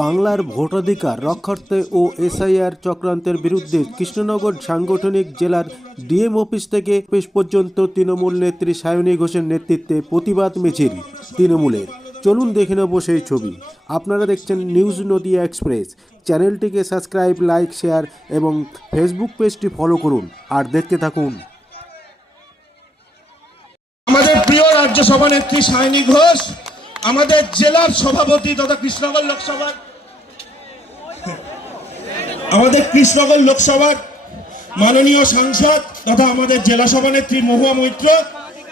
বাংলার ভোটাধিকার রক্ষার্থে ও এসআইআর চক্রান্তের বিরুদ্ধে কৃষ্ণনগর সাংগঠনিক জেলার ডিএম অফিস থেকে অফিস পর্যন্ত তৃণমূল নেত্রী সায়নী ঘোষের নেতৃত্বে প্রতিবাদ মিছিল তৃণমূলের। চলুন দেখে নেব সেই ছবি। আপনারা দেখছেন নিউজ নদিয়া এক্সপ্রেস। চ্যানেলটিকে সাবস্ক্রাইব, লাইক, শেয়ার এবং ফেসবুক পেজটি ফলো করুন আর দেখতে থাকুন। আমাদের প্রিয় রাজ্যসভা নেত্রী সায়নী ঘোষ, আমাদের জেলার সভাপতি তথা কৃষ্ণনগর লোকসভার আমাদের কৃষ্ণনগর লোকসভার মাননীয় সাংসদ তথা আমাদের জেলা সভানেত্রী মহুয়া মৈত্র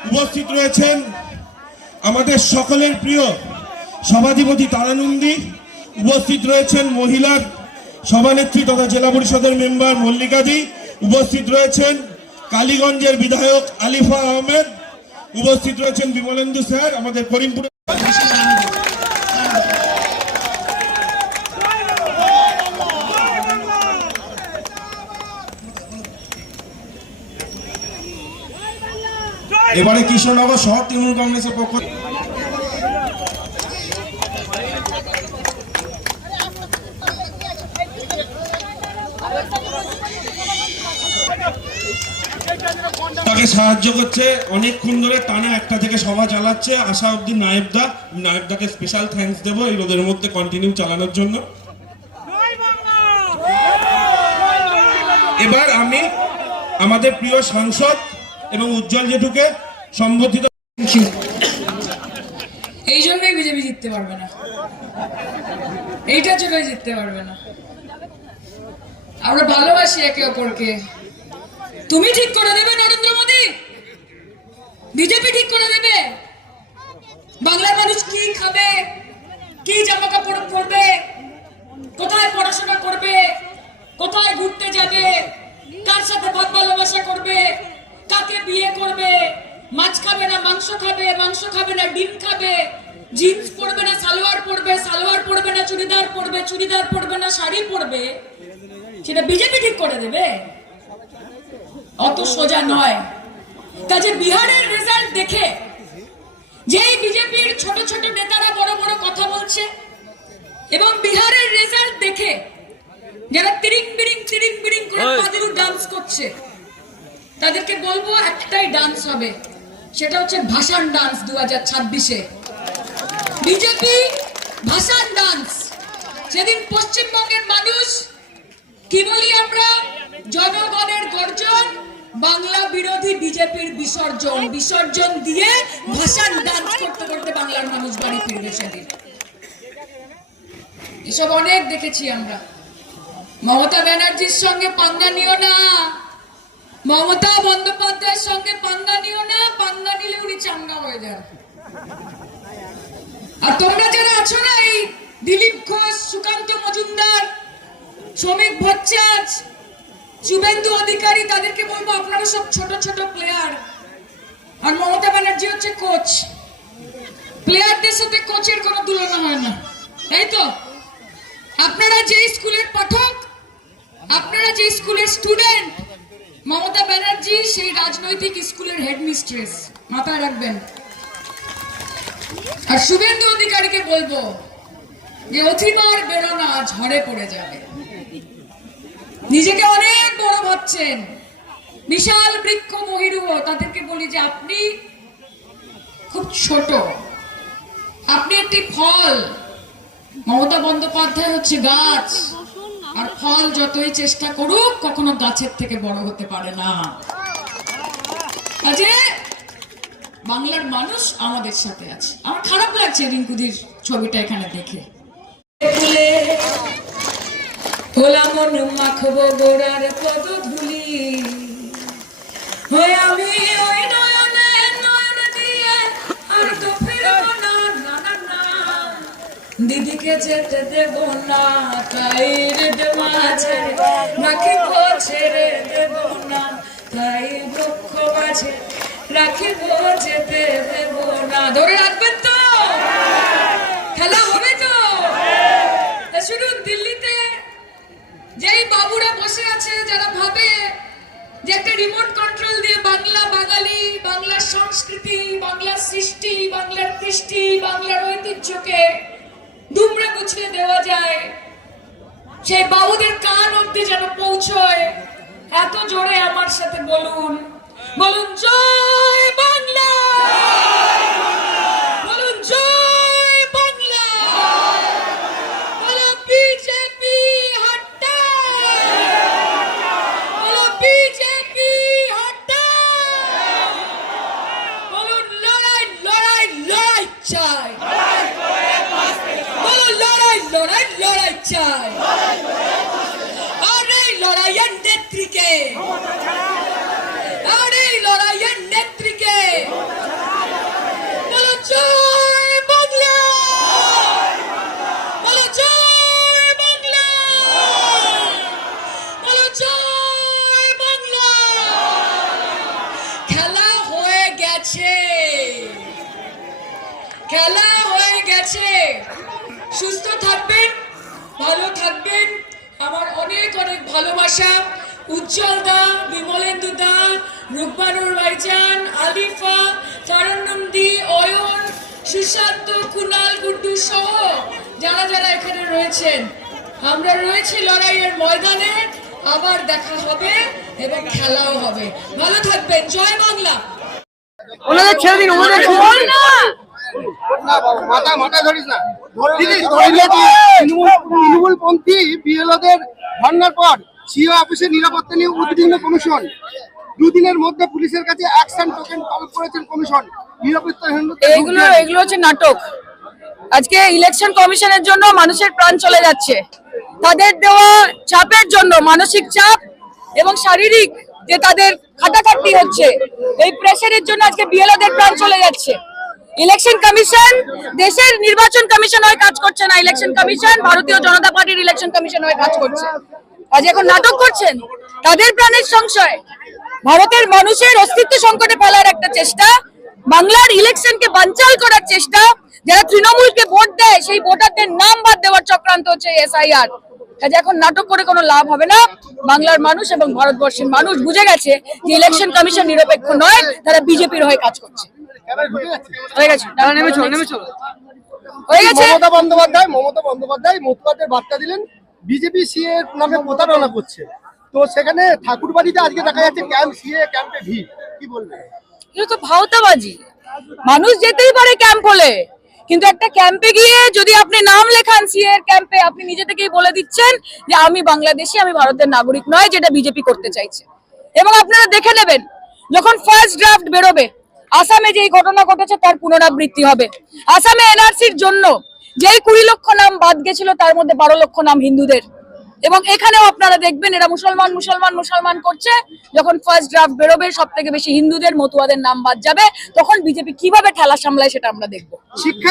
উপস্থিত রয়েছেন। আমাদের সকলের প্রিয় সভাধিপতি তারানন্দী উপস্থিত রয়েছেন, মহিলার সভানেত্রী তথা জেলা পরিষদের মেম্বার মল্লিকাদি উপস্থিত রয়েছেন, কালীগঞ্জের বিধায়ক আলিফা আহমেদ উপস্থিত রয়েছেন বিমলেন্দু স্যার, আমাদের করিমপুরের এবারে কৃষ্ণনগর শহর তৃণমূল কংগ্রেসের পক্ষ তাকে সাহায্য করছে। অনেকক্ষণ ধরে টানা একটা থেকে সভা চালাচ্ছে। আশা অব্দি নায়েবদা নায়েবদাকে স্পেশাল থ্যাঙ্কস দেবো এই রোদের মধ্যে কন্টিনিউ চালানোর জন্য। এবার আমি আমাদের প্রিয় সাংসদ এবং উজ্জ্বল জেঠুকে সম্বোধিত এই জন্যই বিজেপি জিততে পারবে না। এইটার জন্যই জিততে পারবে না। আমরা ভালোবাসি একে অপরকে। তুমি ঠিক করে দেবে, নরেন্দ্র মোদী? বিজেপি ঠিক করে দেবে? বাংলার মানুষ কি খাবে? কি জামা কাপড় পরবে? কোথায় পড়াশোনা করবে কোথায় ঘুরতে যাবে কার সাথে ভাব ভালোবাসা করবে কাকে বিয়ে করবে মাছ খাবে না মাংস খাবে মাংস খাবে না ডিম খাবে জিন্স পরবে না সালোয়ার পরবে সালোয়ার পরবে না চুড়িদার পরবে চুড়িদার পরবে না শাড়ি পরবে সেটা বিজেপি ঠিক করে দেবে? অত সোজা নয়। কাজে বিহারের রেজাল্ট দেখে যেই বিজেপির ছোট ছোট নেতারা বড় বড় কথা বলছে এবং বিহারের রেজাল্ট দেখে যারা তিরিং বিরিং তিরিং বিরিং করে পাদিরু ডান্স করছে তাদেরকে বলব একটাই ডান্স হবে সেটা হচ্ছে ভাষণ ডান্স দু হাজার ছাব্বিশে। বিজেপি ডান্স সেদিন পশ্চিমবঙ্গের মানুষ, কি বলি আমরা, জনগণের গর্জন, বাংলা বিরোধী বিজেপির বিসর্জন বিসর্জন দিয়ে ভাষণ ডান্স করতে করতে বাংলার মানুষ বাড়ি ফিরবে সেদিন। এসব অনেক দেখেছি আমরা। মমতা ব্যানার্জির সঙ্গে পাঙ্গা নিও না। মমতা বন্দ্যোপাধ্যায়ের সঙ্গে পাঙ্গা নিও না পাঙ্গা নিলে উনি চাঙ্গা হয়ে যান। আর তোমরা যারা আছো না এই দিলীপ ঘোষ, সুকান্ত মজুমদার শ্রমিক ভট্টাচ শুভেন্দু অধিকারী, তাদেরকে বলব আপনারা সব ছোট ছোট প্লেয়ার আর মমতা ব্যানার্জি হচ্ছে কোচ প্লেয়ারদের সাথে কোচের কোনো তুলনা হয় না। তাই তো। আপনারা যে স্কুলের পাঠক, আপনারা যে স্কুলের স্টুডেন্ট মমতা ব্যানার্জি সেই রাজনৈতিক স্কুলের হেডমিস্ট্রেস মাথায় রাখবেন। আর শুভেন্দু অধিকারীকে বলব যে অতিবার বেরোনা ঝড়ে পড়ে যাবে। নিজেকে অনেক বড় ভাবছেন। বিশাল বৃক্ষ মহিরুহ তাদেরকে বলি যে, আপনি খুব ছোট। আপনি একটি ফল। মমতা বন্দ্যোপাধ্যায় হচ্ছে গাছ। আর ফল যতই চেষ্টা করুক, কখনো গাছের থেকে বড় হতে পারে না। কাজে বাংলার মানুষ আমাদের সাথে আছে। আমার খারাপ লাগছে রিঙ্কুদির ছবিটা এখানে দেখে ফুলে হোলা মন মাখবো গোড়ার পদ ধুলি হয়ে আমি ওই নয়নে নয়ন দিয়ে আর না না না দিদিকে যেতে দেব না, তাই মাঝে। রাখিব ছেড়ে দেব না, তাই বৃক্ষ মাঝে। রাখিব যেতে দেব না। ধরে রাখবেন তো খেলা হবে তো তা শুধু দিল্লিতে যেই বাবুরা বসে আছে যারা ভাবে যে একটা রিমোট কন্ট্রোল দিয়ে বাংলা বাঙালি, বাংলার সংস্কৃতি, বাংলার সৃষ্টি, বাংলার কৃষ্টি, বাংলার ঐতিহ্যকে দুমড়ে গুছিয়ে দেওয়া যায়। সেই বাবুদের কান অব্দি যেন পৌঁছয়, এত জোরে আমার সাথে বলুন। বলুন, জয় খেলা হয়ে গেছে। সুস্থ থাকবেন ভালো থাকবেন। আমার অনেক অনেক ভালোবাসা। উজ্জ্বল দা বিমলেন্দু দা রুকবানুর ভাইজান আলিফা ফারানন্দি অয়ন সুশান্ত কুনাল গুড্ডু সহ যারা যারা এখানে রয়েছেন। আমরা রয়েছি লড়াইয়ের ময়দানে। আবার দেখা হবে এবং খেলাও হবে। ভালো থাকবেন। জয় বাংলা। ওনাদের ছেড়ে দিন ওনাদের মাথা মাথা ধরিস না। দিদি ধরলে তো তৃণমূল তৃণমূলপন্থী বিএলওদের ধর্নার পর সিও অফিসের নিরাপত্তা নিয়ে উদ্বিগ্ন কমিশন। দুদিনের মধ্যে পুলিশের কাছে অ্যাকশন টোকেন তলব করেছেন কমিশন। নিরাপত্তাহীনতা এইগুলো এগুলো হচ্ছে নাটক। আজকে ইলেকশন কমিশনের জন্য মানুষের প্রাণ চলে যাচ্ছে। তাদের দেওয়া চাপের জন্য মানসিক চাপ এবং শারীরিক যে তাদের খাটাখাটনি হচ্ছে এই প্রেসারের জন্য আজকে বিএলওদের প্রাণ চলে যাচ্ছে। ইলেকশন কমিশন দেশের নির্বাচন কমিশন হয়ে কাজ করছে না। ইলেকশন কমিশন ভারতীয় জনতা পার্টির ইলেকশন কমিশন হয়ে কাজ করছে। আজ এখন নাটক করছেন তাদের প্রাণের সংশয়। ভারতের মানুষের অস্তিত্ব সংকটে ফেলার একটা চেষ্টা, বাংলার ইলেকশনকে বানচাল করার চেষ্টা, যারা তৃণমূলকে ভোট দেয়, সেই ভোটারদের নাম বাদ দেওয়ার চক্রান্ত হচ্ছে এসআইআর কাজে এখন নাটক করে কোনো লাভ হবে না। বাংলার মানুষ এবং ভারতবর্ষের মানুষ বুঝে গেছে যে ইলেকশন কমিশন নিরপেক্ষ নয়, তারা বিজেপির হয়ে কাজ করছে। হয়ে গেছে। নেমে চলো নেমে চলো। হয়ে গেছে। মমতা বন্দ্যোপাধ্যায় মমতা বন্দ্যোপাধ্যায় মুখপাত্রের বার্তা দিলেন বিজেপি সিএ নামে প্রতারণা করছে। তো সেখানে ঠাকুরবাড়িতে আজকে দেখা যাচ্ছে ক্যাম্প সিএ ক্যাম্পে ভিড়। কি বলবেন? এটা তো ভাওতাবাজি। মানুষ যেতেই পারে ক্যাম্প হলে। কিন্তু একটা ক্যাম্পে গিয়ে যদি আপনি নাম লেখান সিএ এর ক্যাম্পে আপনি নিজে থেকেই বলে দিচ্ছেন যে আমি বাংলাদেশি আমি ভারতের নাগরিক নয় যেটা বিজেপি করতে চাইছে। এবং আপনারা দেখে নেবেন যখন ফার্স্ট ড্রাফট বেরোবে আসামে যেই ঘটনা ঘটেছে তার পুনরাবৃত্তি হবে আসামে এনআরসির জন্য যেই কুড়ি লক্ষ নাম বাদ গেছিল তার মধ্যে বারো লক্ষ নাম হিন্দুদের এবং এখানেও আপনারা দেখবেন এরা মুসলমান মুসলমান মুসলমান করছে যখন ফার্স্ট ড্রাফট বেরোবে সব থেকে বেশি হিন্দুদের মতুয়াদের নাম বাদ যাবে তখন বিজেপি কীভাবে ঠেলা সামলায় সেটা আমরা দেখব শিক্ষা